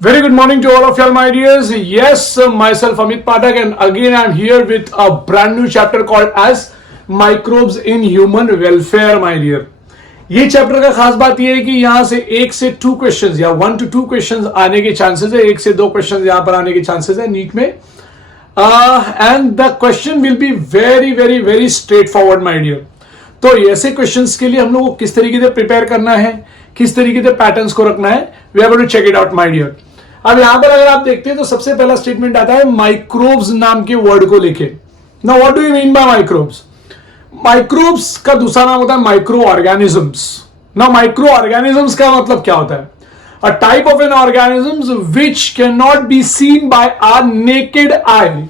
Very good morning to all of y'all, my dears. Yes, myself Amit Pathak, and again I'm here with a brand new chapter called as Microbes in Human Welfare, my dear. ये chapter का खास बात ये है कि यहाँ से 1 से 2 क्वेश्चंस या 1 to 2 क्वेश्चंस आने के चांसेस है, 1 से 2 क्वेश्चंस यहाँ पर आने के चांसेस है नीट में. And the question will be very very very straightforward, my dear. तो ऐसे क्वेश्चंस के लिए हम लोग को किस तरीके से प्रिपेयर करना है, किस तरीके से पैटर्न्स को रखना है, we are going to check it out, my dear. अब यहां पर अगर आप देखते हैं तो सबसे पहला स्टेटमेंट आता है माइक्रोब्स नाम के वर्ड को लेके. Now what do you mean by microbes? Microbes का दूसरा नाम होता है microorganisms. Now microorganisms का मतलब क्या होता है? A type of an organisms which can not be seen by our naked eye.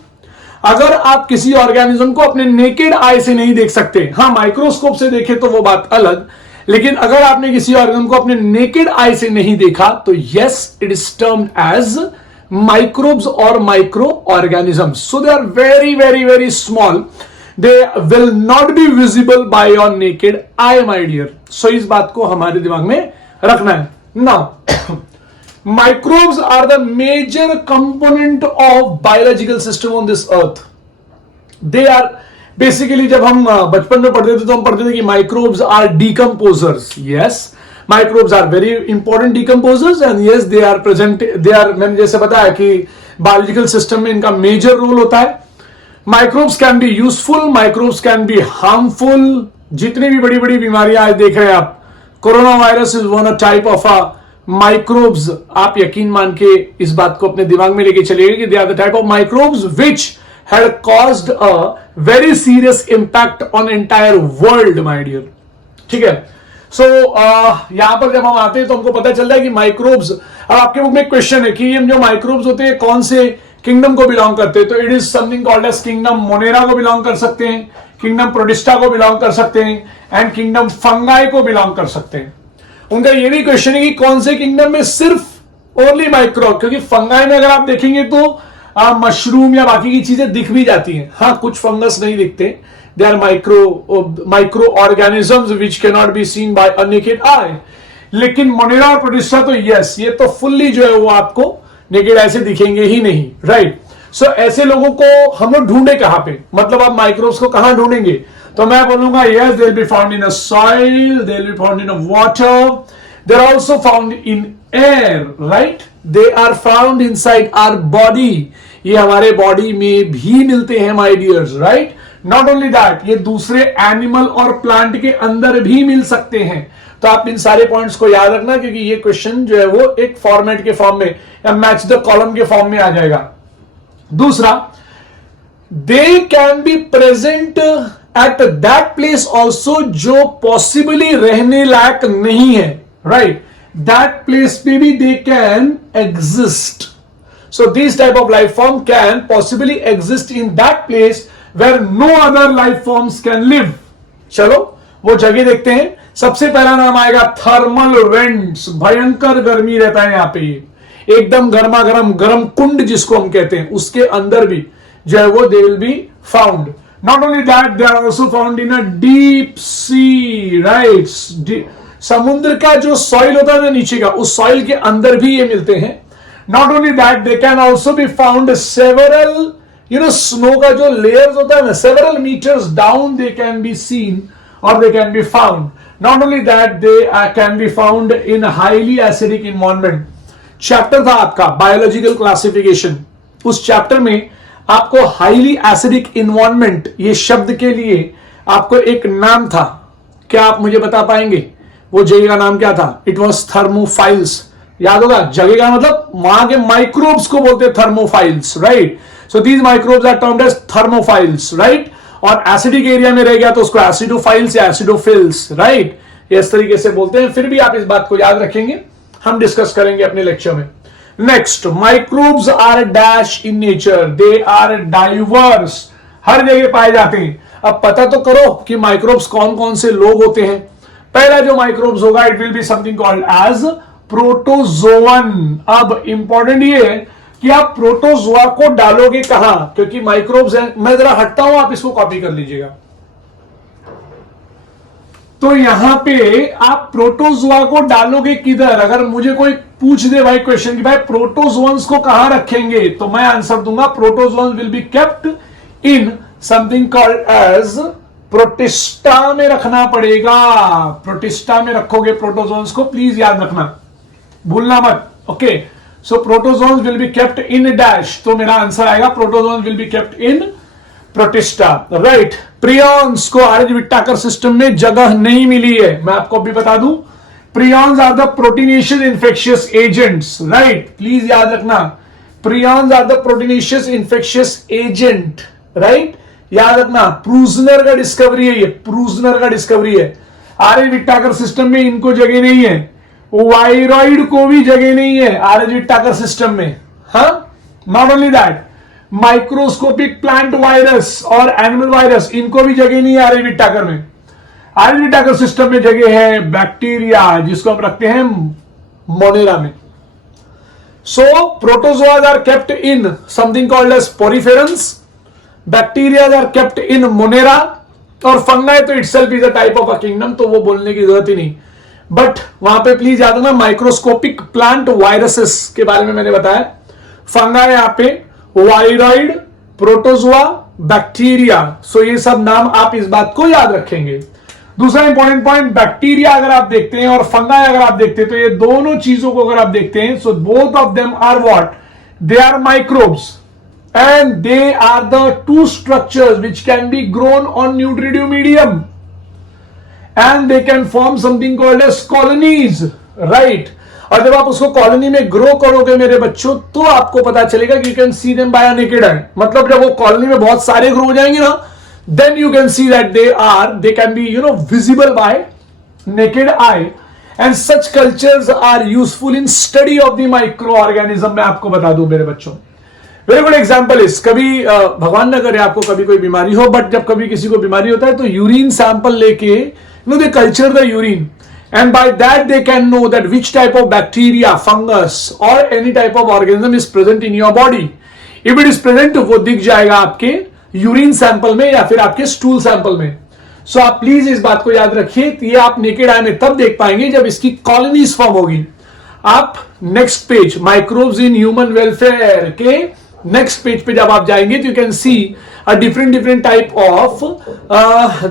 अगर आप किसी ऑर्गेनिज्म को अपने नेकेड आई से नहीं देख सकते, हाँ माइक्रोस्कोप से देखें तो वो बात अलग, लेकिन अगर आपने किसी ऑर्गेनिज्म को अपने नेकेड आई से नहीं देखा तो yes it is termed as microbes और micro organisms. So they are very very very small, they will not be visible by your naked eye, my dear. So इस बात को हमारे दिमाग में रखना है. Now microbes are the major component of biological system on this earth. They are basically, जब हम बचपन में पढ़ते थे तो हम पढ़ते थे कि microbes are decomposers. Yes, microbes are very important decomposers and yes they are present. They are, मैंने जैसे बताया कि biological system में इनका major role होता है. Microbes can be useful, microbes can be harmful. जितनी भी बड़ी बड़ी बीमारियां आज देख रहे हैं आप, corona virus is one type of a microbes. आप यकीन मान के इस बात को अपने दिमाग में लेके चलिएगा कि they are the type of microbes which had caused a very serious impact on entire world, my dear. ठीक है. सो यहां पर जब हम आते हैं तो हमको पता चल रहा है कि माइक्रोब्स, अब आपके बुक में एक क्वेश्चन है कि ये जो माइक्रोब्स होते हैं कौन से किंगडम को बिलोंग करते हैं, तो it is something called as kingdom Monera को बिलोंग कर सकते हैं, किंगडम प्रोटिस्टा को बिलोंग कर सकते हैं एंड किंगडम फंगाई को बिलोंग कर सकते हैं. उनका ये भी क्वेश्चन है कि कौन से किंगडम में सिर्फ ओनली माइक्रोब, क्योंकि फंगाई में अगर आप देखेंगे तो मशरूम या बाकी की चीजें दिख भी जाती हैं, हाँ कुछ फंगस नहीं दिखते. They are microorganisms which can not be seen by a naked eye. लेकिन मोनेरा और प्रोटिस्टा तो यस, ये तो फुल्ली जो है वो आपको नेकेड आई से दिखेंगे ही नहीं, राइट. सो ऐसे लोगों को हम लोग ढूंढे कहां पे, मतलब आप माइक्रोब्स को कहां ढूंढेंगे? तो मैं बोलूंगा yes they'll be found in a soil, they'll be found in a water, they're also found in air, right? They are found inside our body. ये हमारे बॉडी में भी मिलते हैं my dears, right? Not only that, ये दूसरे animal और plant के अंदर भी मिल सकते हैं. तो आप इन सारे पॉइंट्स को याद रखना क्योंकि ये क्वेश्चन जो है वो एक फॉर्मेट के फॉर्म में या मैच द कॉलम के फॉर्म में आ जाएगा. दूसरा, they can be present at that place also जो पॉसिबली रहने लायक नहीं है, राइट. that place पे भी they can exist. so this type of life form can possibly exist in that place where no other life forms can live. चलो वो जगह देखते हैं. सबसे पहला नाम आएगा थर्मल वेंट्स. भयंकर गर्मी रहता है यहाँ पे, एकदम गर्मा गर्म गर्म कुंड जिसको हम कहते हैं, उसके अंदर भी जो है वो they will be found. Not only that, they are also found in a deep sea, right? समुद्र का जो सॉइल होता है ना नीचे का, उस सॉइल के अंदर भी ये मिलते हैं. Not only that, they can also be found several, snow का जो layers होता है ना, several meters down they can be seen or they can be found. Not only that, they can be found in a highly acidic environment. Chapter था आपका biological classification. उस chapter में आपको हाईली एसिडिक इन्वायरमेंट ये शब्द के लिए आपको एक नाम था. क्या आप मुझे बता पाएंगे वो जगह का नाम क्या था? It was thermophiles. याद होगा, जगह का मतलब वहां के माइक्रोब्स को बोलते हैं thermophiles, right. So these microbes are termed as thermophiles, right. और एसिडिक एरिया में रह गया तो उसको एसिडोफाइल्स या एसिडोफिल्स, राइट, इस तरीके से बोलते हैं. फिर भी आप इस बात को याद रखेंगे, हम डिस्कस करेंगे अपने लेक्चर में. Next, microbes are dash in nature, they are diverse. हर जगह पाए जाते हैं. अब पता तो करो कि माइक्रोब्स कौन कौन से लोग होते हैं. पहला जो माइक्रोब्स होगा it will be something called as protozoan. अब इंपॉर्टेंट ये है कि आप प्रोटोजोआ को डालोगे कहां, क्योंकि माइक्रोब्स हैं. मैं जरा हटता हूं, आप इसको कॉपी कर लीजिएगा. तो यहां पे आप प्रोटोजोआ को डालोगे किधर? अगर मुझे कोई पूछ दे भाई क्वेश्चन कि भाई प्रोटोजोन्स को कहां रखेंगे, तो मैं आंसर दूंगा protozoans will be kept in something called as Protista में रखना पड़ेगा। प्रोटिस्टा में रखोगे प्रोटोजोन्स को, प्लीज याद रखना, भूलना मत। Okay, so protozoans will be kept in dash, तो मेरा आंसर आएगा protozoans will be kept in protista, right. Prions को आर्य विट्टाकर सिस्टम में जगह नहीं मिली है। मैं आपको अभी बता दूं, prions are the proteinaceous infectious agents, right, please याद रखना, prions are the proteinaceous infectious agent, right, याद रखना। प्रूजनर का डिस्कवरी है, ये प्रूजनर का डिस्कवरी है। आर्य विट्टाकर सिस्टम में इनको जगह नहीं है, वायरॉइड को भी जगह नहीं है आर्य विट्टाकर सिस्टम में। हाँ, not only that, microscopic plant virus और एनिमल वायरस, इनको भी जगह नहीं है आर्य विट्टाकर में। आर्य विट्टाकर सिस्टम में जगह है बैक्टीरिया, जिसको हम रखते हैं मोनेरा में। So protozoas are kept in something called as poriferans, bacteria are kept in Monera, और फंगाई तो itself is a type of a kingdom, तो वो बोलने की जरूरत ही नहीं। बट वहां पे प्लीज याद रखना माइक्रोस्कोपिक प्लांट वायरसेस के बारे में मैंने बताया। फंगाई यहां पे वायरॉइड, प्रोटोजोआ, बैक्टीरिया, सो ये सब नाम आप इस बात को याद रखेंगे। दूसरा इंपॉर्टेंट पॉइंट, बैक्टीरिया अगर आप देखते हैं और फंगाई अगर आप देखते हैं, तो ये दोनों चीजों को अगर आप देखते हैं, so both of them are what, they are microbes and they are the two structures which can be grown on nutritive medium and they can form something called as colonies, right? और जब आप उसको colony में grow करोगे मेरे बच्चों, तो आपको पता चलेगा कि you can see them by naked आई। मतलब जब वो कॉलोनी में बहुत सारे ग्रो हो जाएंगे ना, then you can see that they can be visible by naked eye, and such cultures are useful in study of the microorganism. मैं आपको बता दूं मेरे बच्चों, वेरी गुड एग्जाम्पल इज, कभी भगवान न करे आपको कभी कोई बीमारी हो, बट जब कभी किसी को बीमारी होता है तो यूरिन सैंपल लेके they culture the urine, and by that they can know that which type of bacteria, fungus और any type of organism is present in your body. If it is present, वो दिख जाएगा आपके urine sample में या फिर आपके stool sample में। सो आप प्लीज इस बात को याद रखिए, ये आप नेकेड आई में तब देख पाएंगे जब इसकी कॉलोनीज फॉर्म होगी। आप next page, microbes in human welfare के नेक्स्ट पेज पे जब आप जाएंगे, तो you can C a different type of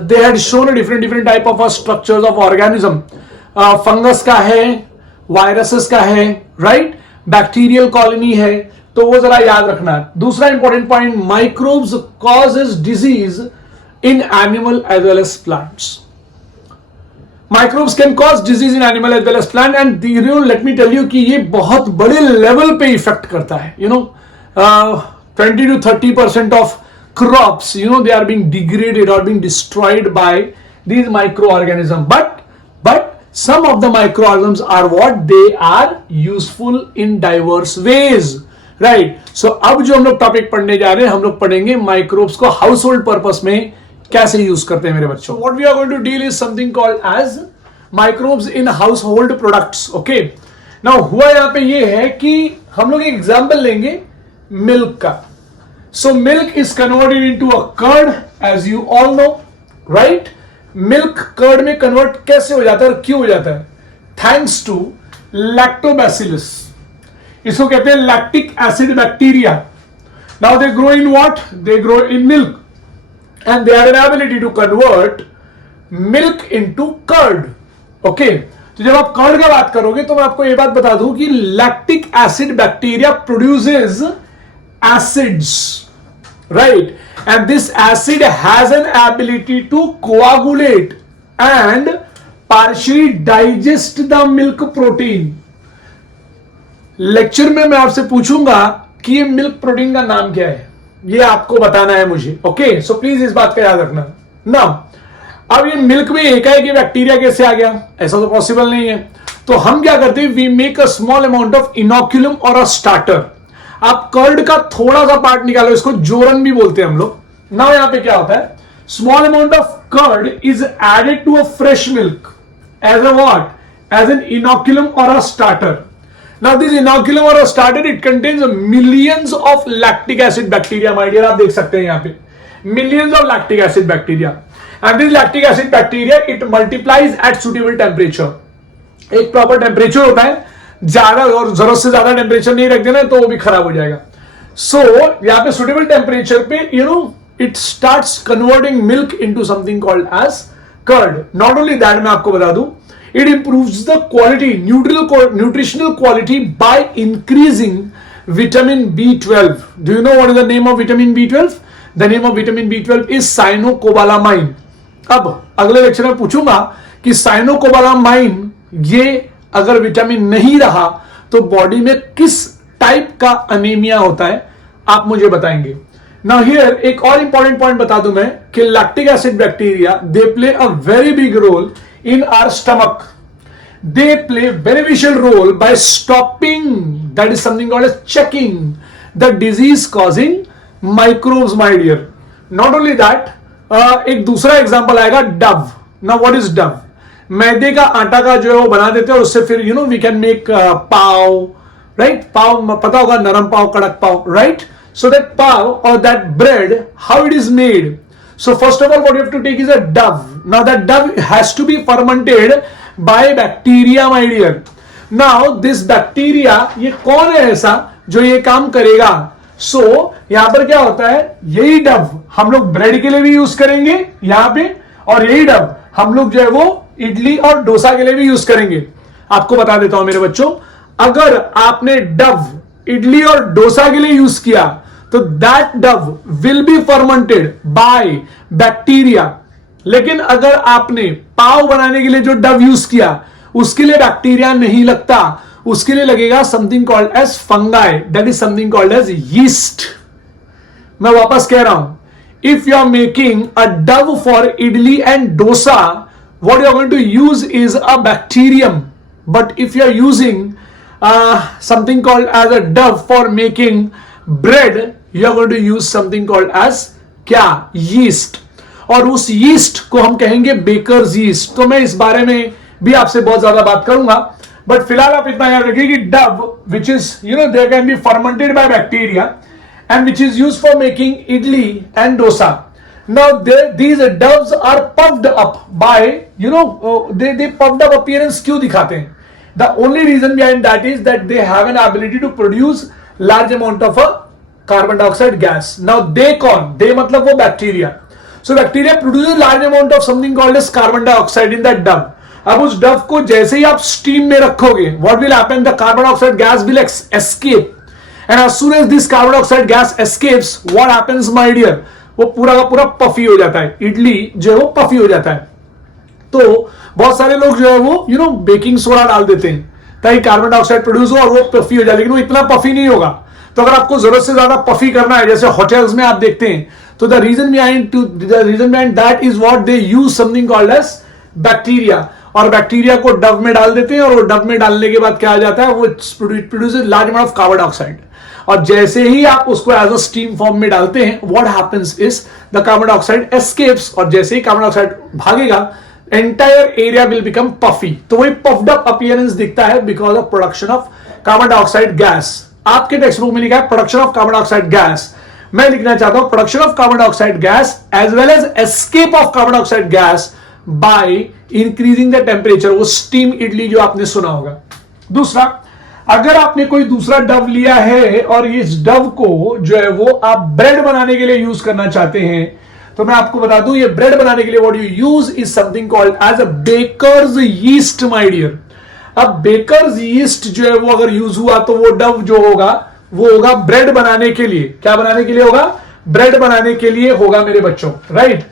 they had shown a different type of structures of organism. Fungus का है, वायरसेस का है, राइट, बैक्टीरियल कॉलोनी है, तो वो जरा याद रखना। दूसरा important point, microbes causes disease in animal as well as plants. Microbes can cause disease in animal as well as plant, and let me tell you कि ये बहुत बड़े लेवल पे इफेक्ट करता है। 20 to 30% of crops, they are being degraded or being destroyed by these microorganisms. But some of the microorganisms are what? They are useful in diverse ways, right? So अब जो हम लोग टॉपिक पढ़ने जा रहे हैं, हम लोग पढ़ेंगे माइक्रोब्स को हाउस होल्ड पर्पस में कैसे यूज करते हैं मेरे बच्चों। What we are going to deal is something called as microbes in household products. Okay? Now हुआ यहाँ पे ये है कि हम लोग एक एग्जाम्पल लेंगे मिल्क का। So milk is converted into a curd, as you all know, right. Milk curd में कन्वर्ट कैसे हो जाता है और क्यों हो जाता है? थैंक्स टू लैक्टोबैसिलस, इसको कहते हैं lactic acid bacteria. Now they grow in what? They grow in milk, and they have an ability to convert milk into curd. Okay, तो जब आप कर्ड का बात करोगे तो मैं आपको यह बात बता दूं कि lactic acid bacteria produces acids, right, and this acid has an ability to coagulate and partially digest the milk protein. Lecture में मैं आपसे पूछूंगा कि ये मिल्क प्रोटीन का नाम क्या है, ये आपको बताना है मुझे। ओके, सो प्लीज इस बात का याद रखना ना। अब ये मिल्क में एकाएक बैक्टीरिया कैसे आ गया? ऐसा तो पॉसिबल नहीं है। तो हम क्या करते हैं, we make a small amount of inoculum और अ स्टार्टर। आप कर्ड का थोड़ा सा पार्ट निकालो, इसको जोरन भी बोलते हैं हम लोग। नाउ यहां पे क्या होता है, small amount of curd is added to a fresh milk as a what? As an inoculum और a starter. Now this inoculum और a starter, it contains millions of lactic acid bacteria. My dear, आप देख सकते हैं यहां पे millions of lactic acid bacteria, and this lactic acid bacteria it multiplies at suitable temperature. एक proper temperature होता है, ज्यादा और जरूरत से ज्यादा टेम्परेचर नहीं रख देना तो वो भी खराब हो जाएगा। सो यहां पे सुटेबल टेम्परेचर पे it starts converting milk into something called as curd. Not only that, मैं आपको बता दूं, it improves the quality, nutritional quality by increasing vitamin B12। Do you know what is the name of vitamin B12? The name of vitamin B12 is cyanocobalamin. अब अगले lecture में पूछूंगा कि साइनोकोबालामाइन ये अगर विटामिन नहीं रहा तो बॉडी में किस टाइप का अनीमिया होता है, आप मुझे बताएंगे। नाउ हियर एक और इंपॉर्टेंट पॉइंट बता दूं मैं कि lactic acid bacteria they play a very big role in our stomach. They play beneficial role by stopping, that is something called as checking the disease causing microbes, my dear. Not only that, एक दूसरा example आएगा Dove. Now what is Dove? मैदे का आटा का जो है वो बना देते हैं और उससे फिर we can make pav, right? Pav पता होगा, नरम पाव, कड़क pav, right? So that pav or that bread, how it is made? So first of all, what you have to take is a dough. Now that dough has to be fermented by bacteria, my dear. Now this bacteria, ये कौन है ऐसा जो ये काम करेगा? So यहां पर क्या होता है, यही डव हम लोग ब्रेड के लिए भी यूज करेंगे यहां पे, और यही डव हम लोग जो है वो इडली और डोसा के लिए भी यूज करेंगे। आपको बता देता हूं मेरे बच्चों, अगर आपने डव इडली और डोसा के लिए यूज किया तो that Dove will be fermented by bacteria. लेकिन अगर आपने पाव बनाने के लिए जो डव यूज किया उसके लिए बैक्टीरिया नहीं लगता, उसके लिए लगेगा something called as fungi, that is something called as yeast. मैं वापस कह रहा हूं, if you are making a dough for idli and dosa, what you are going to use is a bacterium. But if you are using something called as a dough for making bread, you are going to use something called as क्या, yeast। और उस yeast को हम कहेंगे bakers yeast। तो मैं इस बारे में भी आपसे बहुत ज्यादा बात करूंगा, बट फिलहाल आप इतना याद रखिए कि Dove which is they can be fermented by bacteria and which is used for making idli and dosa. Now these doves are puffed up by they puffed up appearance क्यों दिखाते हैं? The only reason behind that is that they have an ability to produce large amount of a carbon dioxide gas. Now they they मतलब वो bacteria. So bacteria produces large amount of something called as carbon dioxide in that dough. अब उस Dove को जैसे ही आप steam में रखोगे, what will happen? The carbon dioxide gas will escape. And as soon as this carbon dioxide gas escapes, what happens, my dear? वो पूरा का पूरा पफी हो जाता है, इडली जो है वो पफी हो जाता है। तो बहुत सारे लोग जो है वो बेकिंग सोडा डाल देते हैं ताकि कार्बन डाइऑक्साइड प्रोड्यूस हो और वो पफी हो जाए, लेकिन वो इतना पफी नहीं होगा। तो अगर आपको जरूरत से ज्यादा पफी करना है, जैसे होटल्स में आप देखते हैं, तो the reason behind that is what they use something called as bacteria. और बैक्टीरिया को डव में डाल देते हैं और वो डव में डालने के बाद क्या आ जाता है, वो produces large amount of carbon dioxide. और जैसे ही आप उसको एज अ स्टीम फॉर्म में डालते हैं, what happens is the carbon dioxide escapes, और जैसे ही कार्बन डाइऑक्साइड भागेगा entire area will become puffy। तो वही puffed up appearance दिखता है because of production of carbon dioxide gas। आपके टेक्स्ट बुक में लिखा है production of carbon dioxide gas, मैं लिखना चाहता हूं production of carbon dioxide gas as well as escape of carbon dioxide gas by increasing the temperature। वो steam idli जो आपने सुना होगा। दूसरा, अगर आपने कोई दूसरा डव लिया है और इस डव को जो है वो आप ब्रेड बनाने के लिए यूज करना चाहते हैं, तो मैं आपको बता दूं, ये ब्रेड बनाने के लिए what you use is something called as a baker's yeast, my dear. अब बेकर्स यीस्ट जो है वो अगर यूज हुआ तो वो डव जो होगा वो होगा ब्रेड बनाने के लिए। क्या बनाने के लिए होगा? ब्रेड बनाने के लिए होगा मेरे बच्चों, right?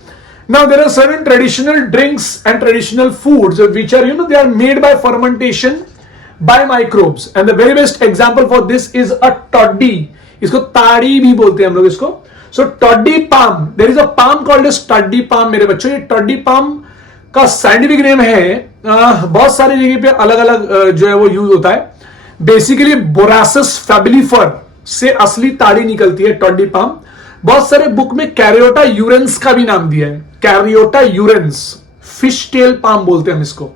Now there are certain traditional drinks and traditional foods which are they are made by fermentation by microbes, and the very best example for this is a toddy. इसको ताड़ी भी बोलते हैं हम लोग इसको। So toddy palm, there is a palm called as toddy palm मेरे बच्चों। ये toddy palm का साइंटिफिक नेम है, बहुत सारी जगह पे अलग अलग जो है वो यूज होता है। बेसिकली बोरासिस फैबिलिफर से असली ताड़ी निकलती है टॉडी पाम। बहुत सारे बुक में कैरियोटा यूरेंस का भी नाम दिया है, कैरियोटा यूरेंस, फिश टेल पाम बोलते हैं हम इसको।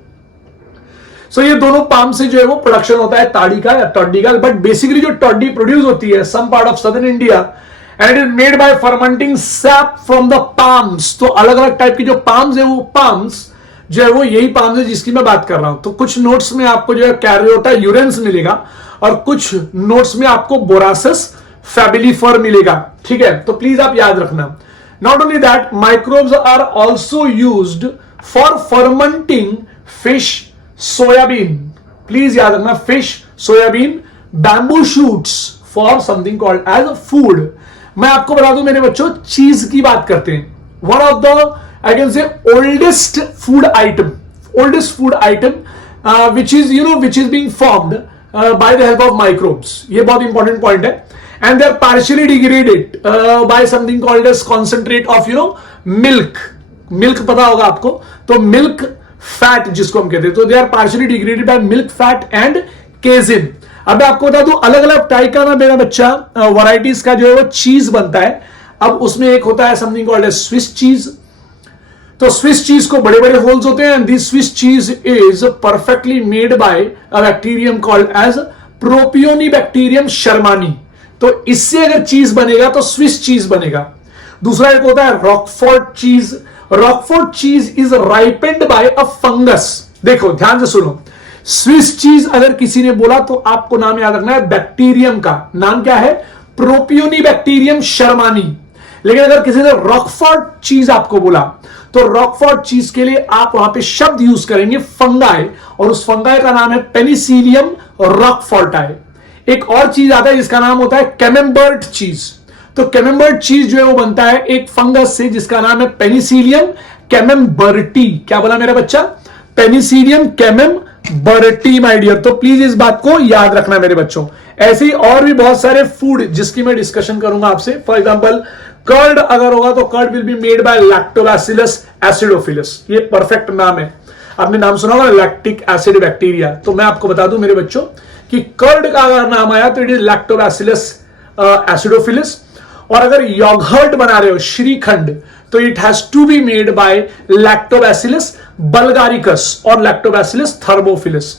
सो ये दोनों पाम से जो है वो प्रोडक्शन होता है ताड़ी का या टॉडी का। बट बेसिकली जो टॉडी प्रोड्यूस होती है some part of southern India and it is made by fermenting sap from the palms. तो अलग अलग टाइप की जो पाम्स है, वो पाम्स जो है वो यही पाम्स है जिसकी मैं बात कर रहा हूं। तो कुछ नोट्स में आपको जो है कैरियोटा यूरेंस मिलेगा और कुछ नोट्स में आपको बोरासिस फैबिलिफर मिलेगा, ठीक है। तो प्लीज आप याद रखना। Not only that, microbes are also used for fermenting fish, soybean, please याद रखना, fish, soybean, bamboo shoots for something called as food. मैं आपको बता दूं मेरे बच्चों, चीज की बात करते हैं। One of the I can say oldest food item which is being formed by the help of microbes. ये बहुत इंपॉर्टेंट पॉइंट है। And they are partially degraded by something called as concentrate of milk. Milk पता होगा आपको, तो milk fat जिसको हम कहते हैं, तो they are partially degraded by milk fat and casein. अब मैं आपको बता दूं अलग अलग टाइप का ना मेरा बच्चा वैरायटीज का जो है वो चीज बनता है। अब उसमें एक होता है something called as Swiss cheese. तो स्विस चीज को बड़े बड़े होल्स होते हैं, and this Swiss cheese is perfectly made by a bacterium called as Propionibacterium shermanii. तो इससे अगर चीज बनेगा तो स्विस चीज बनेगा। दूसरा एक होता है Rockfort cheese. Roquefort cheese is ripened by a fungus. देखो ध्यान से सुनो, स्विस चीज अगर किसी ने बोला तो आपको नाम याद रखना है बैक्टीरियम का नाम क्या है, प्रोपियोनिबैक्टीरियम शर्मानी। लेकिन अगर किसी ने रॉकफोर्ट चीज आपको बोला तो रॉकफोर्ट चीज के लिए आप वहां पे शब्द यूज करेंगे फंगाई, और उस फंगाई का नाम है पेनिसिलियम रॉकफोर्टाई। एक और चीज आता है जिसका नाम होता है कैमेम्बर्ट चीज। तो कैमेम्बर्ट चीज जो है वो बनता है एक फंगस से जिसका नाम है पेनिसिलियम कैमेम्बर्टी। क्या बोला मेरा बच्चा, पेनिसिलियम कैमेम्बर्टी माय डियर। तो प्लीज इस बात को याद रखना मेरे बच्चों। ऐसे ही और भी बहुत सारे फूड जिसकी मैं डिस्कशन करूंगा आपसे। फॉर एग्जांपल कर्ड अगर होगा तो curd will be made by Lactobacillus acidophilus. ये परफेक्ट नाम है, आपने नाम सुना होगा लैक्टिक एसिड बैक्टीरिया। तो मैं आपको बता दूं मेरे बच्चों कि कर्ड का अगर नाम आया तो इट इज लैक्टोबैसिलस एसिडोफिलस। और अगर योगर्ट बना रहे हो श्रीखंड तो it has to be made by Lactobacillus bulgaricus और लैक्टोबैसिलस थर्मोफिलस।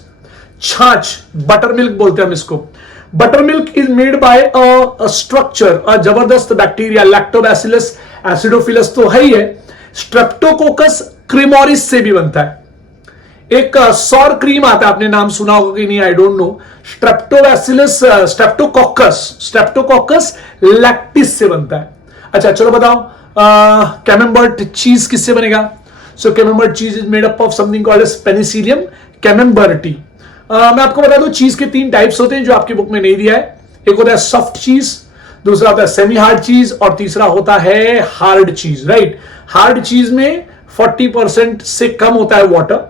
छाछ, बटर मिल्क बोलते हैं हम इसको। Butter milk is made by a structure, a जबरदस्त बैक्टीरिया लैक्टोबैसिलस एसिडोफिलस तो है ही है, स्ट्रेप्टोकोकस क्रीमोरिस से भी बनता है। एक सौर क्रीम आता है, आपने नाम सुना होगा कि नहीं, I don't know. Streptococcus lactis से बनता है। अच्छा चलो बताओ, कैमेम्बर्ट चीज किससे बनेगा? So Camembert cheese is made up of something called as Penicillium camemberti. मैं आपको बता दूं चीज के 3 टाइप्स होते हैं जो आपकी बुक में नहीं दिया है। एक होता है सॉफ्ट चीज, दूसरा होता है सेमी हार्ड चीज, और तीसरा होता है हार्ड चीज, राइट। हार्ड चीज में 40% से कम होता है वाटर,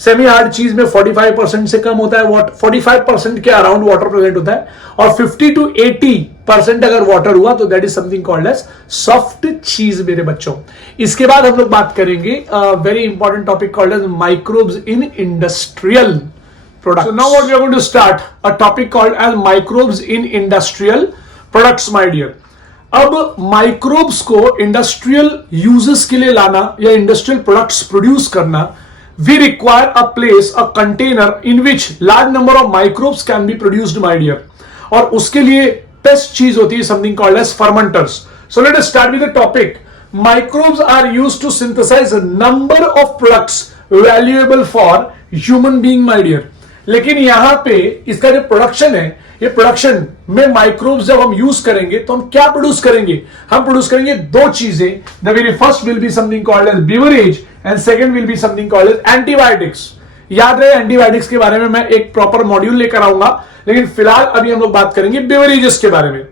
सेमी हार्ड चीज में 45% से कम होता है वाटर, 45% के अराउंड वाटर प्रेजेंट होता है, और 50 to 80% अगर वाटर हुआ तो that is something called as soft cheese मेरे बच्चों। इसके बाद हम लोग बात करेंगे very important topic called as microbes in industrial products. So now what we are going to start a topic called as microbes in industrial products my dear. अब microbes को इंडस्ट्रियल यूजेस के लिए लाना या इंडस्ट्रियल प्रोडक्ट्स प्रोड्यूस करना, we require a place, a container in which large number of microbes can be produced my dear. और उसके लिए बेस्ट चीज होती है something called as fermenters. So let us start with the topic. Microbes are used to synthesize a number of products valuable for human being my dear. लेकिन यहां पे इसका जो प्रोडक्शन है, ये प्रोडक्शन में माइक्रोब्स जब हम यूज करेंगे तो हम क्या प्रोड्यूस करेंगे? हम प्रोड्यूस करेंगे 2 चीजें। The very first will be something called as beverage and second will be something called as antibiotics. याद रहे एंटीबायोटिक्स के बारे में मैं एक प्रॉपर मॉड्यूल लेकर आऊंगा, लेकिन फिलहाल अभी हम लोग बात करेंगे बिवरेजेस के बारे में।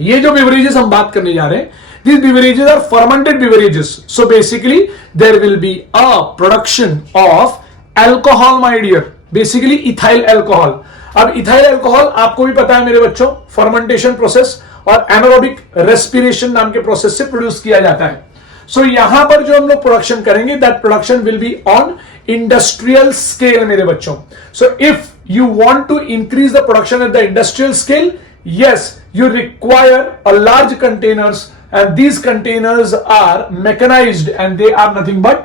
ये जो बिवरेजेस हम बात करने जा रहे हैं, these beverages are fermented beverages. So basically there will be a production of alcohol my dear, basically ethyl alcohol. अब इथाइल अल्कोहल आपको भी पता है मेरे बच्चों, फर्मेंटेशन प्रोसेस और एनारोबिक रेस्पिरेशन नाम के प्रोसेस से प्रोड्यूस किया जाता है। सो यहां पर जो हम लोग प्रोडक्शन करेंगे, that production will be on industrial scale मेरे बच्चों। So if you want to increase the production at the industrial scale, yes you require a large containers, and these containers are mechanized and they are nothing but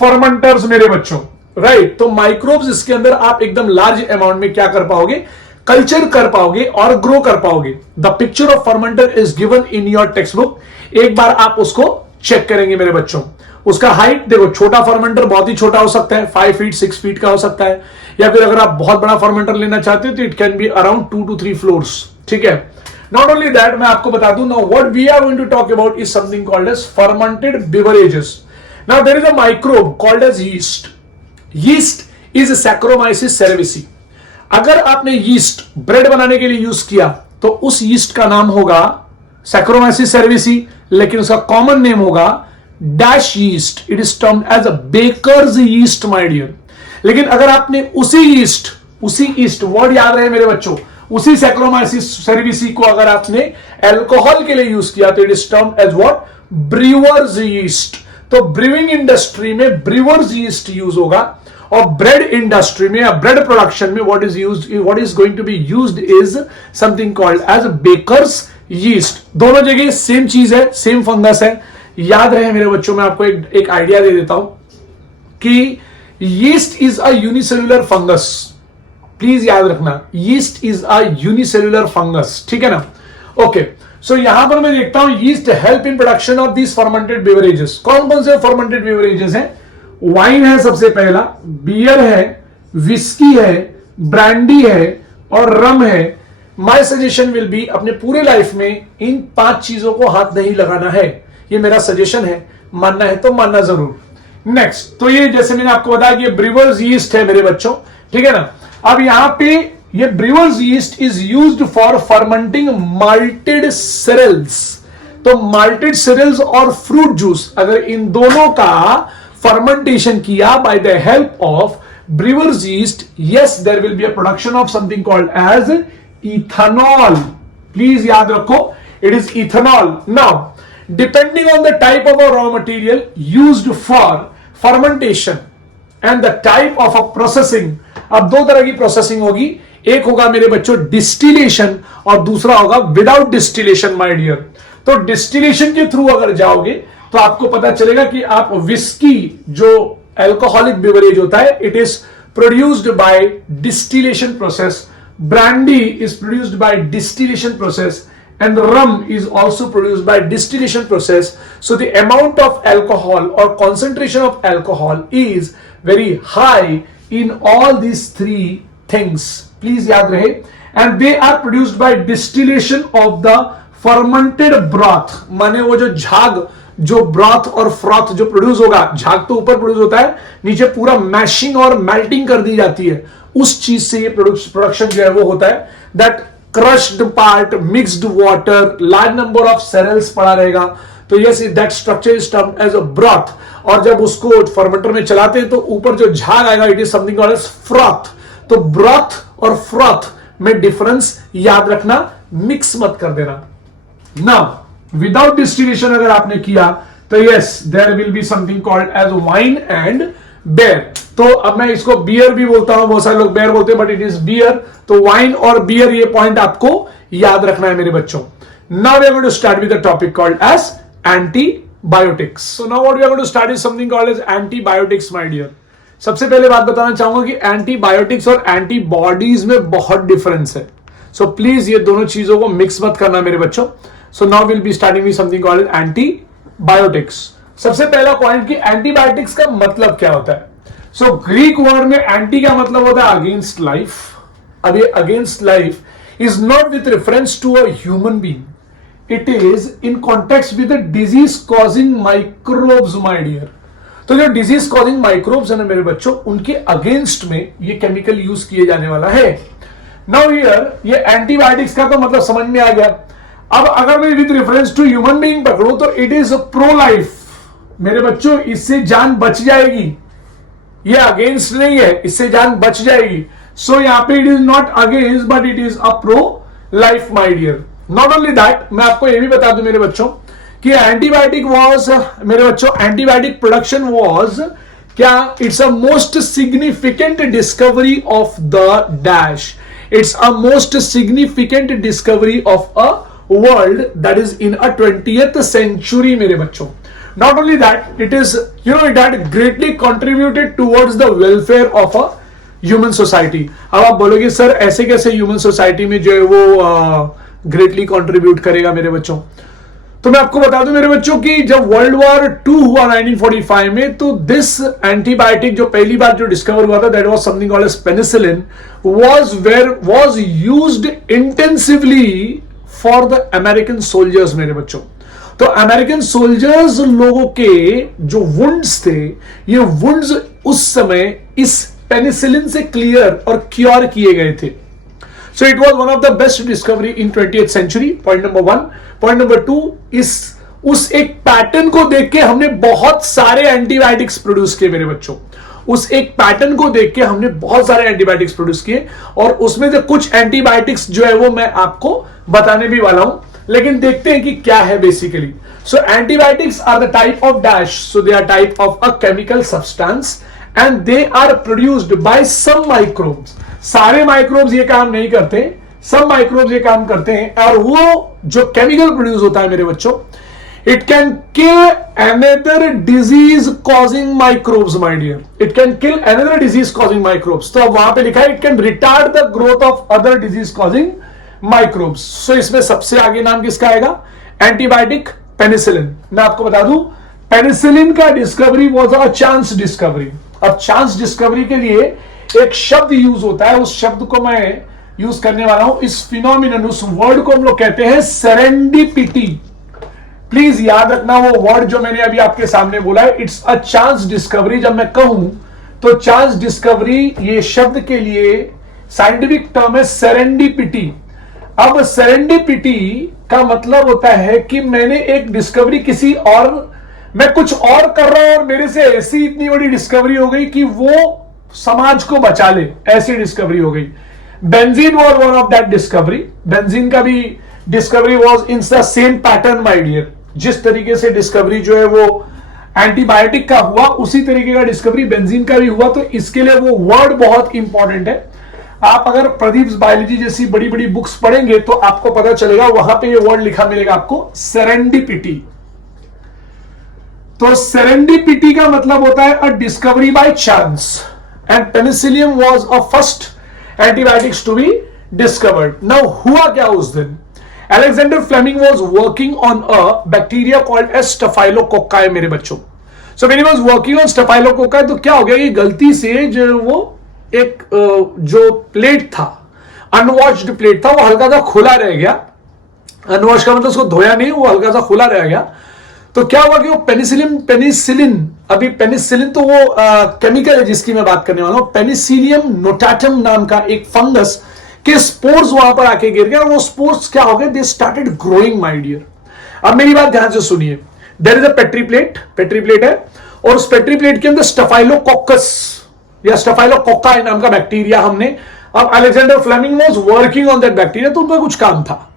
fermenters मेरे बच्चों, right. तो microbes इसके अंदर आप एकदम large amount में क्या कर पाओगे, कल्चर कर पाओगे और ग्रो कर पाओगे। The picture of fermenter is given in your text book, एक बार आप उसको चेक करेंगे मेरे बच्चों। उसका हाइट देखो, छोटा फर्मेंटर बहुत ही छोटा हो सकता है, 5 फीट 6 फीट का हो सकता है, या फिर अगर आप बहुत बड़ा फर्मेंटर लेना चाहते हो तो it can be around 2 to 3 floors, ठीक है। नॉट ओनली दैट, मैं आपको बता दूं, now what we are going to talk about is something called as fermented beverages. Now there is a microbe called as yeast. Yeast is Saccharomyces cerevisiae. अगर आपने yeast bread बनाने के लिए use किया तो उस यीस्ट का नाम होगा सैक्रोमाइसिस सेरेविसी, लेकिन उसका कॉमन नेम होगा dash yeast. It is termed as a baker's yeast my dear. लेकिन अगर आपने उसी ईस्ट वर्ड याद रहे मेरे बच्चों, उसी सैक्रोमाइसिस सेरेविसी को अगर आपने अल्कोहल के लिए यूज किया तो it is termed as what, brewer's yeast. तो ब्रूइंग इंडस्ट्री में ब्रूअर्स यीस्ट यूज होगा, और ब्रेड इंडस्ट्री में या ब्रेड प्रोडक्शन में what is going to be used is something called as baker's yeast. दोनों जगह सेम चीज है, सेम फंगस है। याद रहे मेरे बच्चों, मैं आपको एक आइडिया दे देता हूं कि yeast is a unicellular fungus. Please याद रखना, yeast is a unicellular fungus, ठीक है ना। ओके, सो यहां पर मैं देखता हूं yeast help in production of these fermented beverages. कौन कौन से फर्मेंटेड बेवरेजेस हैं? वाइन है सबसे पहला, बियर है, विस्की है, ब्रांडी है और रम है। माय सजेशन विल बी, अपने पूरे लाइफ में इन 5 चीजों को हाथ नहीं लगाना है, ये मेरा सजेशन है। मानना है तो मानना जरूर। नेक्स्ट, तो ये जैसे मैंने आपको बताया कि ये ब्रूअर्स यीस्ट है मेरे बच्चों, ठीक है ना। अब यहां पे ये brewer's yeast is used for fermenting malted cereals. तो माल्टेड सीरियल्स और फ्रूट जूस, अगर इन दोनों का फर्मेंटेशन किया by the help of brewer's yeast, yes there will be a production of something called as ethanol. Please याद रखो, it is ethanol. Now depending on the type of a raw material used for fermentation and the type of a processing, अब 2 तरह की processing होगी, एक होगा मेरे बच्चों डिस्टिलेशन और दूसरा होगा विदाउट डिस्टिलेशन माय डियर। तो डिस्टिलेशन के थ्रू अगर जाओगे तो आपको पता चलेगा कि आप विस्की जो अल्कोहलिक बेवरेज होता है, it is produced bye distillation process, brandy is produced bye distillation process, and rum is also produced by distillation process. So the amount of alcohol or concentration of alcohol is very high in all these 3 things. Please याद रहे, and they are produced by distillation of the fermented broth। माने वो जो झाग, जो broth और froth जो produce होगा, झाग तो ऊपर प्रोड्यूस होता है, नीचे पूरा मैशिंग और मेल्टिंग कर दी जाती है, उस चीज से ये प्रोडक्शन जो है वो होता है। That crushed part, mixed water, large number of cereals पड़ा रहेगा, तो yes that structure is termed as a broth। और जब उसको फर्मेंटर में चलाते हैं तो ऊपर जो झाग आएगा, it is something called as froth. तो ब्रॉथ और फ्रॉथ में डिफरेंस याद रखना, मिक्स मत कर देना। नाउ विदाउट डिस्टिलेशन अगर आपने किया तो yes there will be something called as wine and beer. तो अब मैं इसको बियर भी बोलता हूं, बहुत सारे लोग बेयर बोलते हैं, बट इट इज बियर। तो वाइन और बियर, ये पॉइंट आपको याद रखना है मेरे बच्चों। Now we are going to start with the topic called as antibiotics. So now what we are going to start is something called as antibiotics my dear. सबसे पहले बात बताना चाहूंगा कि एंटीबायोटिक्स और एंटीबॉडीज में बहुत डिफरेंस है। सो प्लीज ये दोनों चीजों को मिक्स मत करना मेरे बच्चों। So now will be starting with something called as antibiotics. सबसे पहला पॉइंट कि एंटीबायोटिक्स का मतलब क्या होता है। सो ग्रीक वर्ड में एंटी का मतलब होता है अगेंस्ट लाइफ। अब ये against life is not with reference to a human being, it is in context with disease causing microbes my dear. तो जो डिजीज कॉजिंग माइक्रोब्स है ना मेरे बच्चों, उनके अगेंस्ट में ये केमिकल यूज किए जाने वाला है। नाउ हियर ये एंटीबायोटिक्स का तो मतलब समझ में आ गया। अब अगर मैं with reference to human being पकड़ूं तो इट इज प्रो लाइफ मेरे बच्चों, इससे जान बच जाएगी। ये अगेंस्ट नहीं है, इससे जान बच जाएगी। सो यहां पे it is not against but it is a pro life my dear. Not only that, मैं आपको ये भी बता दूं मेरे बच्चों कि एंटीबायोटिक वाज मेरे बच्चों, एंटीबायोटिक प्रोडक्शन वाज क्या, it's a most significant discovery of the dash. It's a most significant discovery of a world that is in a 20th century मेरे बच्चों। Not only that, it is, it had greatly contributed towards the welfare of a human society. अब आप बोलोगे sir ऐसे कैसे human society में जो है वो ग्रेटली कंट्रीब्यूट करेगा मेरे बच्चों। तो मैं आपको बता दूं मेरे बच्चों की जब वर्ल्ड वॉर 2 हुआ 1945 में, तो दिस एंटीबायोटिक जो पहली बार जो डिस्कवर हुआ था, that was something called as penicillin, was used intensively for the American soldiers मेरे बच्चों। तो अमेरिकन सोल्जर्स लोगों के जो वुंड्स थे, ये वुंड्स उस समय इस पेनिसिलिन से क्लियर और क्योर किए गए थे। So it was one of the best discovery in 20th century. Point number 1. Point number 2, उस एक पैटर्न को देख के हमने बहुत सारे एंटीबायोटिक्स प्रोड्यूस किए मेरे बच्चों। उस एक पैटर्न को देख के हमने बहुत सारे एंटीबायोटिक्स प्रोड्यूस किए, और उसमें से कुछ एंटीबायोटिक्स जो है वो मैं आपको बताने भी वाला हूं, लेकिन देखते हैं कि क्या है basically. So antibiotics are the type of dash, so they are type of a chemical substance and they are produced by some microbes. सारे माइक्रोब्स ये काम नहीं करते, सब माइक्रोब्स ये काम करते हैं, और वो जो केमिकल प्रोड्यूस होता है मेरे बच्चों, it can kill another disease causing microbes my dear, it can kill another disease causing microbes. तो अब वहां पे लिखा है it can retard the growth of other disease causing microbes. So इसमें सबसे आगे नाम किसका आएगा? Antibiotic penicillin. मैं आपको बता दूं पेनिसिलिन का discovery was a chance discovery. अब चांस डिस्कवरी के लिए एक शब्द यूज होता है, उस शब्द को मैं यूज करने वाला हूं। इस फिनोमिनन, उस वर्ड को हम लोग कहते हैं सेरेंडिपिटी। प्लीज याद रखना वो वर्ड जो मैंने अभी आपके सामने बोला है, इट्स अ चांस डिस्कवरी। जब मैं कहूं तो चांस डिस्कवरी ये शब्द के लिए साइंटिफिक टर्म है सेरेंडिपिटी। अब सेरेंडिपिटी का मतलब होता है कि मैंने एक डिस्कवरी किसी और, मैं कुछ और कर रहा हूं और मेरे से ऐसी इतनी बड़ी डिस्कवरी हो गई कि वो समाज को बचा ले, ऐसी डिस्कवरी हो गई। Benzene was one of that discovery. Benzene का भी discovery was in the same pattern my dear. जिस तरीके से डिस्कवरी जो है वो एंटीबायोटिक का हुआ, उसी तरीके का डिस्कवरी बेंजीन का भी हुआ। तो इसके लिए वो वर्ड बहुत इंपॉर्टेंट है। आप अगर प्रदीप बायोलॉजी जैसी बड़ी बड़ी बुक्स पढ़ेंगे तो आपको पता चलेगा, वहां पे ये वर्ड लिखा मिलेगा आपको, सेरेंडिपिटी। तो सेरेंडिपिटी का मतलब होता है अ discovery by chance, and penicillium was a first antibiotics to be discovered. Now हुआ क्या उस दिन? Alexander Fleming was working on a bacteria called as Staphylococci मेरे बच्चों। So when he was working on Staphylococci, तो क्या हो गया कि गलती से जो वो एक जो प्लेट था, अनवॉश्ड प्लेट था, वो हल्का सा खुला रह गया। अनवॉश का मतलब उसको धोया नहीं, वो हल्का सा खुला रह गया। तो क्या हुआ कि वो पेनिसिलिन, अभी पेनिसिलिन तो वो केमिकल है जिसकी मैं बात करने वाला हूं। पेनिसिलियम नोटाटम नाम का एक फंगस के स्पोर्स वहां पर आके गिर गए, और वो स्पोर्स क्या हो गए? They started growing my dear. अब मेरी बात ध्यान से सुनिए। There is a petri plate है, और उस पेट्री प्लेट के अंदर स्टेफाइलोकोकस या स्टेफाइलोकोकाई नाम का बैक्टीरिया हमने, अब Alexander Fleming was working on that bacteria, तो उनका कुछ काम था,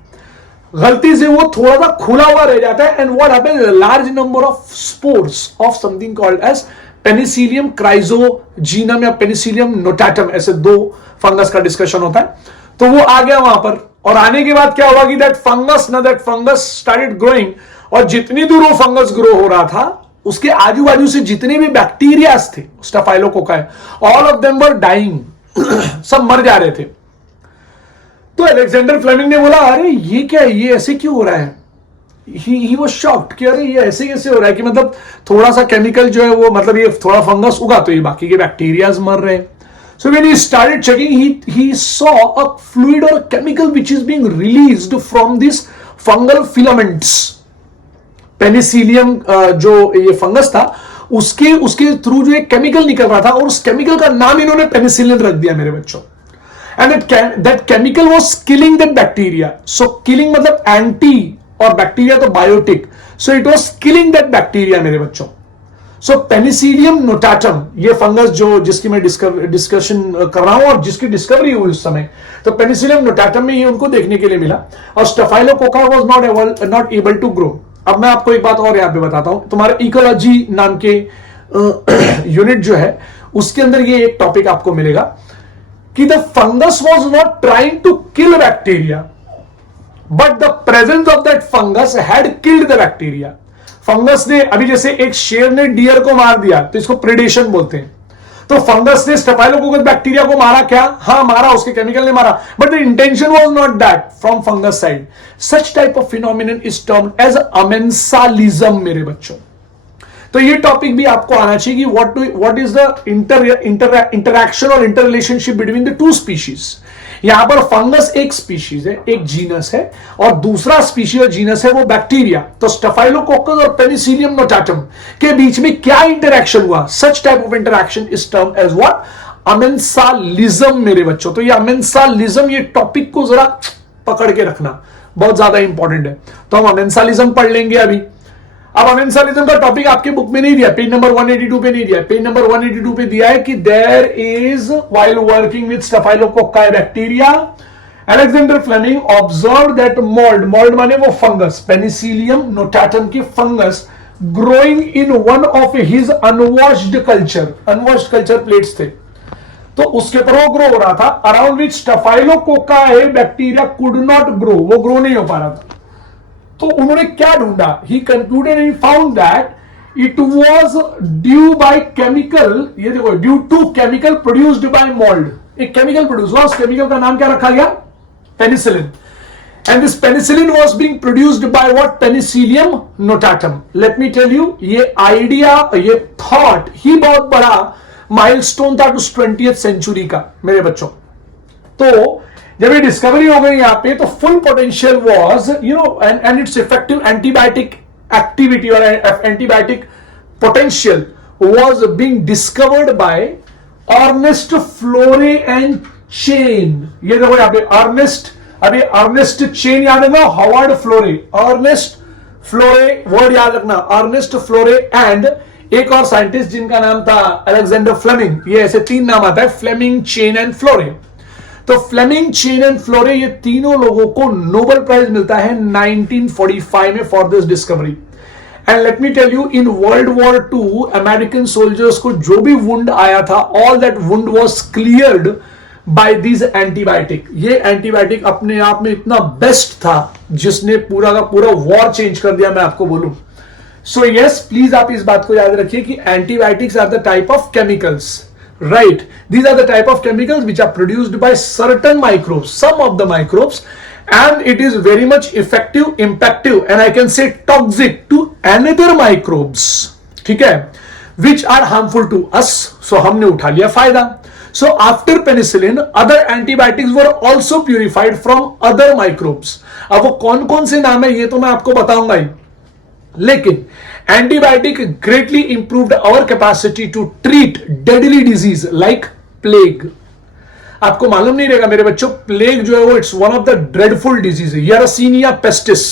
गलती से वो थोड़ा सा खुला हुआ रह जाता है, and what happens, large number of spores of something called as Penicillium chrysogenum या पेनिसिलियम नोटाटम, ऐसे दो फंगस का डिस्कशन होता है। तो वो आ गया वहां पर, और आने के बाद क्या हुआ कि दैट फंगस स्टार्टेड ग्रोइंग, और जितनी दूर वो फंगस ग्रो हो रहा था उसके आजू बाजू से जितने भी बैक्टीरियाज थे staphylococci, all of them were dying, सब मर जा रहे थे। तो अलेक्जेंडर फ्लेमिंग ने बोला अरे ये क्या है, ये ऐसे क्यों हो रहा है? ही वाज शॉक्ड कि अरे ये ऐसे कैसे हो रहा है कि मतलब थोड़ा सा केमिकल जो है वो, मतलब ये थोड़ा फंगस उगा तो ये बाकी के बैक्टीरियाज मर रहे हैं। So when he started checking, he saw a fluid or a chemical which is being released from these fungal filaments. Penicillium जो ये फंगस था उसके थ्रू जो एक केमिकल निकल रहा था, और उस केमिकल का नाम इन्होंने पेनिसिलिन रख दिया मेरे बच्चों। And that chemical was killing that bacteria. So killing मतलब एंटी, और बैक्टीरिया तो biotic, so it was killing that bacteria मेरे बच्चों। सो पेनिसिलियम नोटाटम, ये फंगस जो जिसकी मैं डिस्कशन कर रहा हूं और जिसकी डिस्कवरी हुई उस समय, तो पेनिसिलियम नोटाटम में ये उनको देखने के लिए मिला, और staphylococci was not able to grow. अब मैं आपको एक बात और यहां पे बताता हूं, तुम्हारे इकोलॉजी नाम के यूनिट जो है उसके अंदर ये एक टॉपिक आपको मिलेगा कि the fungus was not trying to kill bacteria, but the presence of that fungus had killed the bacteria. Fungus ने, अभी जैसे एक शेर ने डियर को मार दिया तो इसको प्रेडेशन बोलते हैं, तो फंगस ने स्टेफाइलोकोकस बैक्टीरिया को मारा क्या? हाँ मारा, उसके केमिकल ने मारा, but the intention was not that from fungus side. Such type of phenomenon is termed as amensalism मेरे बच्चों. तो ये टॉपिक भी आपको आना चाहिए कि व्हाट इज द इंटरैक्शन और inter relationship between the two species. यहां पर फंगस एक स्पीशीज है, एक जीनस है, और दूसरा स्पीशीज और जीनस है वो बैक्टीरिया. तो स्टेफाइलोकोकस और पेनिसिलियम नोटाटम के बीच में क्या इंटरैक्शन हुआ? Such type of interaction is termed as what? Amensalism मेरे बच्चों. तो ये अमेंसालिज्म, ये टॉपिक को जरा पकड़ के रखना, बहुत ज्यादा इंपॉर्टेंट है. तो हम अमेंसालिज्म पढ़ लेंगे अभी. अब अमेंसालिज्म का टॉपिक आपके बुक में नहीं दिया, पेज नंबर 182 पे नहीं दिया. पेज नंबर 182 पे दिया है कि there is while working with staphylococci bacteria Alexander Fleming observe that mould माने वो फंगस, पेनिसिलियम नोटाटम की fungus growing in one of his unwashed culture plates थे. तो उसके ऊपर वो ग्रो हो रहा था, around which staphylococci bacteria could not grow, वो ग्रो नहीं हो पा रहा था. तो उन्होंने क्या ढूंढा? He concluded and found that it was due by chemical, ये देखो, due to chemical produced by mould. एक केमिकल प्रोड्यूस हुआ, उस केमिकल का नाम क्या रखा गया? Penicillin. And this penicillin was being produced by what? Penicillium notatum. Let me tell you, ये आइडिया, ये थॉट ही बहुत बड़ा माइलस्टोन था 20th सेंचुरी का मेरे बच्चों. तो जब ये डिस्कवरी हो गई यहां पे, तो full potential was and its effective antibiotic activity और antibiotic potential was being discovered by Ernest Florey and Chain. ये देखो यहां पे अर्नेस्ट, अभी अर्नेस्ट चेन याद रखना, हॉवर्ड फ्लोरे, अर्नेस्ट फ्लोरे वर्ड याद रखना, अर्नेस्ट फ्लोरे एंड एक और साइंटिस्ट जिनका नाम था अलेक्जेंडर फ्लेमिंग. ये ऐसे 3 नाम आता है, फ्लेमिंग, चेन एंड फ्लोरे. तो फ्लेमिंग, चेन एंड फ्लोरे, ये तीनों लोगों को नोबेल प्राइज मिलता है 1945 में for this discovery. And let me tell you, in world war 2 American soldiers को जो भी वुंड आया था, all that wound was cleared by this antibiotic. ये एंटीबायोटिक अपने आप में इतना बेस्ट था जिसने पूरा का पूरा वॉर चेंज कर दिया, मैं आपको बोलूं. सो यस, प्लीज आप इस बात को याद रखिए कि antibiotics are the type of chemicals. Right, these are the type of chemicals which are produced by certain microbes, some of the microbes, and it is very much effective, impactive, and I can say toxic to another microbes, ठीक है, which are harmful to us. So हमने उठा लिया फायदा. So after penicillin, other antibiotics were also purified from other microbes. अब वो कौन कौन से नाम है ये तो मैं आपको बताऊंगा ही, लेकिन antibiotic greatly improved our capacity to treat deadly disease like plague. आपको मालूम नहीं रहेगा मेरे बच्चों, प्लेग जो है वो it's one of the dreadful disease है. येरासिनिया पेस्टिस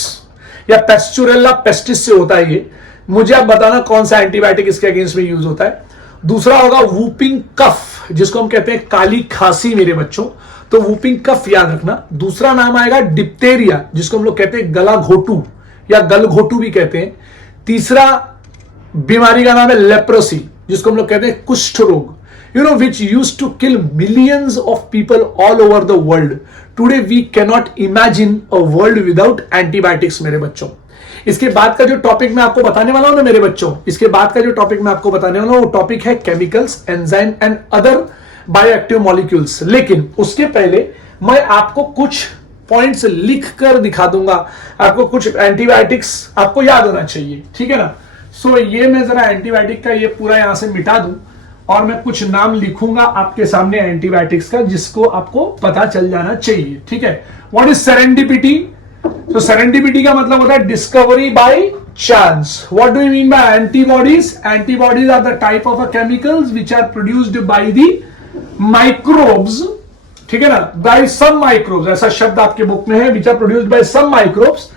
या पेस्चुरेला पेस्टिस से होता है ये. मुझे आप बताना कौन सा एंटीबायोटिक इसके अगेंस्ट में यूज होता है. दूसरा होगा वूपिंग कफ, जिसको हम कहते हैं काली खांसी मेरे बच्चों. तो वूपिंग कफ याद रखना. दूसरा नाम आएगा डिप्थेरिया, जिसको हम लोग कहते हैं गला घोटू या गल घोटू भी कहते हैं. तीसरा बीमारी का नाम है लेप्रोसी, जिसको हम लोग कहते हैं कुष्ठ रोग, which used to kill millions of people all over the world. Today we cannot imagine a world without antibiotics मेरे बच्चों. इसके बाद का जो टॉपिक मैं आपको बताने वाला हूं ना मेरे बच्चों, इसके बाद का जो टॉपिक मैं आपको बताने वाला हूं वो टॉपिक है chemicals, enzyme and other bioactive molecules. लेकिन उसके पहले मैं आपको कुछ पॉइंट्स लिख कर दिखा दूंगा, आपको कुछ एंटीबायोटिक्स आपको याद होना चाहिए, ठीक है ना. सो ये मैं जरा एंटीबायोटिक का ये पूरा यहां से मिटा दूं और मैं कुछ नाम लिखूंगा आपके सामने एंटीबायोटिक्स का, जिसको आपको पता चल जाना चाहिए, ठीक है. What is serendipity? तो सेरेंडिपिटी का मतलब होता है discovery by chance. What do you mean by antibodies? Antibodies are the type of chemicals which are produced by the microbes, ठीक है ना, बाय सम माइक्रोब्स. ऐसा शब्द आपके बुक में है, which are produced by some microbes,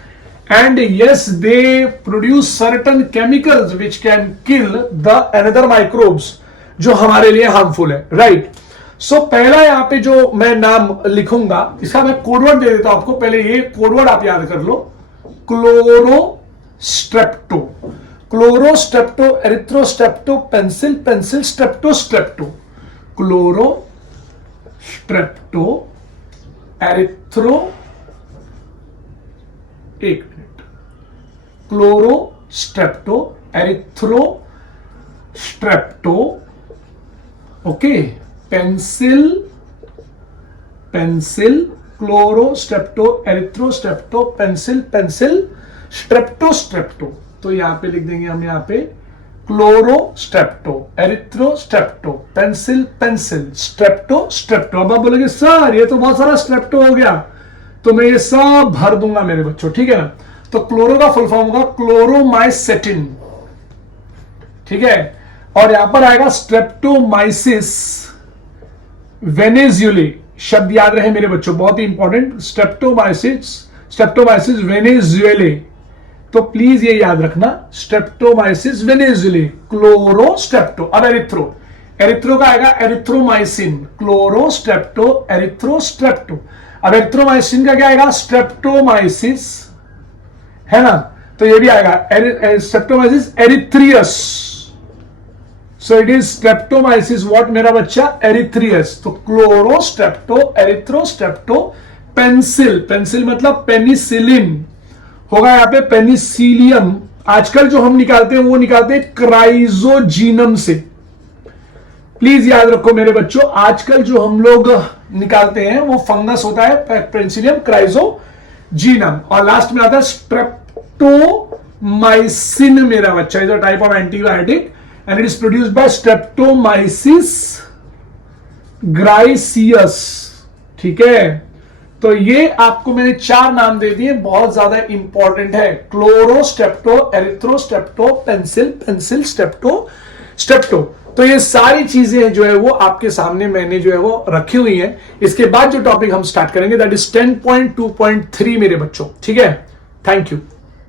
and yes they produce certain chemicals which can kill the another microbes जो हमारे लिए हार्मफुल है, राइट. सो पहला यहां पे जो मैं नाम लिखूंगा, इसका मैं कोडवर्ड दे देता हूं आपको. पहले ये कोडवर्ड आप याद कर लो, chlorostrepto, chlorostrepto, erythrostrepto, pencil, pencil, strepto, strepto, chloro strepto, erythro, एक minute, chloro strepto, erythro strepto, okay, pencil, pencil, chloro strepto, erythro strepto, pencil, pencil, strepto strepto. तो यहां पे लिख देंगे हम, यहां पे chloro strepto, erythro strepto, pencil pencil, strepto strepto. अब आप बोलेंगे सर ये तो बहुत सारा स्ट्रेप्टो हो गया, तो मैं ये सब भर दूंगा मेरे बच्चों, ठीक है ना। तो क्लोरो का फुल फॉर्म होगा क्लोरोमाइसेटिन, ठीक है। और यहां पर आएगा स्ट्रेप्टोमाइसिस वेनेजुले, शब्द याद रहे मेरे बच्चों, बहुत ही इंपॉर्टेंट, स्ट्रेप्टोमाइसिस, स्ट्रेप्टोमाइसिस वेनेजुएले। तो प्लीज ये याद रखना, स्ट्रेप्टोमाइसिस वेनेजुले, क्लोरो स्ट्रेप्टो। अब एरिथ्रो, एरिथ्रो का आएगा erythromycin, chloro strepto, erythro strepto. अब एरिथ्रोमाइसिन का क्या आएगा, स्ट्रेप्टोमाइसिस, है ना। तो ये भी आएगा Streptomyces erythreus. So it is Streptomyces what मेरा बच्चा, एरिथ्रियस। तो chloro strepto, erythro strepto, pencil, pencil मतलब पेनिसिलिन होगा यहाँ पे, पेनिसिलियम। आजकल जो हम निकालते हैं वो निकालते हैं क्राइजोजीनम से। प्लीज याद रखो मेरे बच्चों, आजकल जो हम लोग निकालते हैं वो फंगस होता है, पेनिसिलियम क्राइजोजीनम। और लास्ट में आता है स्ट्रेप्टोमाइसिन मेरा बच्चा, is a type of antibiotic and it is produced by Streptomyces griseus, ठीक है। तो ये आपको मैंने 4 नाम दे दिए, बहुत ज्यादा इंपॉर्टेंट है, chloro strepto, erythro strepto, pencil pencil, strepto strepto. तो ये सारी चीजें जो है वो आपके सामने मैंने जो है वो रखी हुई हैं। इसके बाद जो टॉपिक हम स्टार्ट करेंगे दैट इज 10.2.3 मेरे बच्चों, ठीक है। Thank you.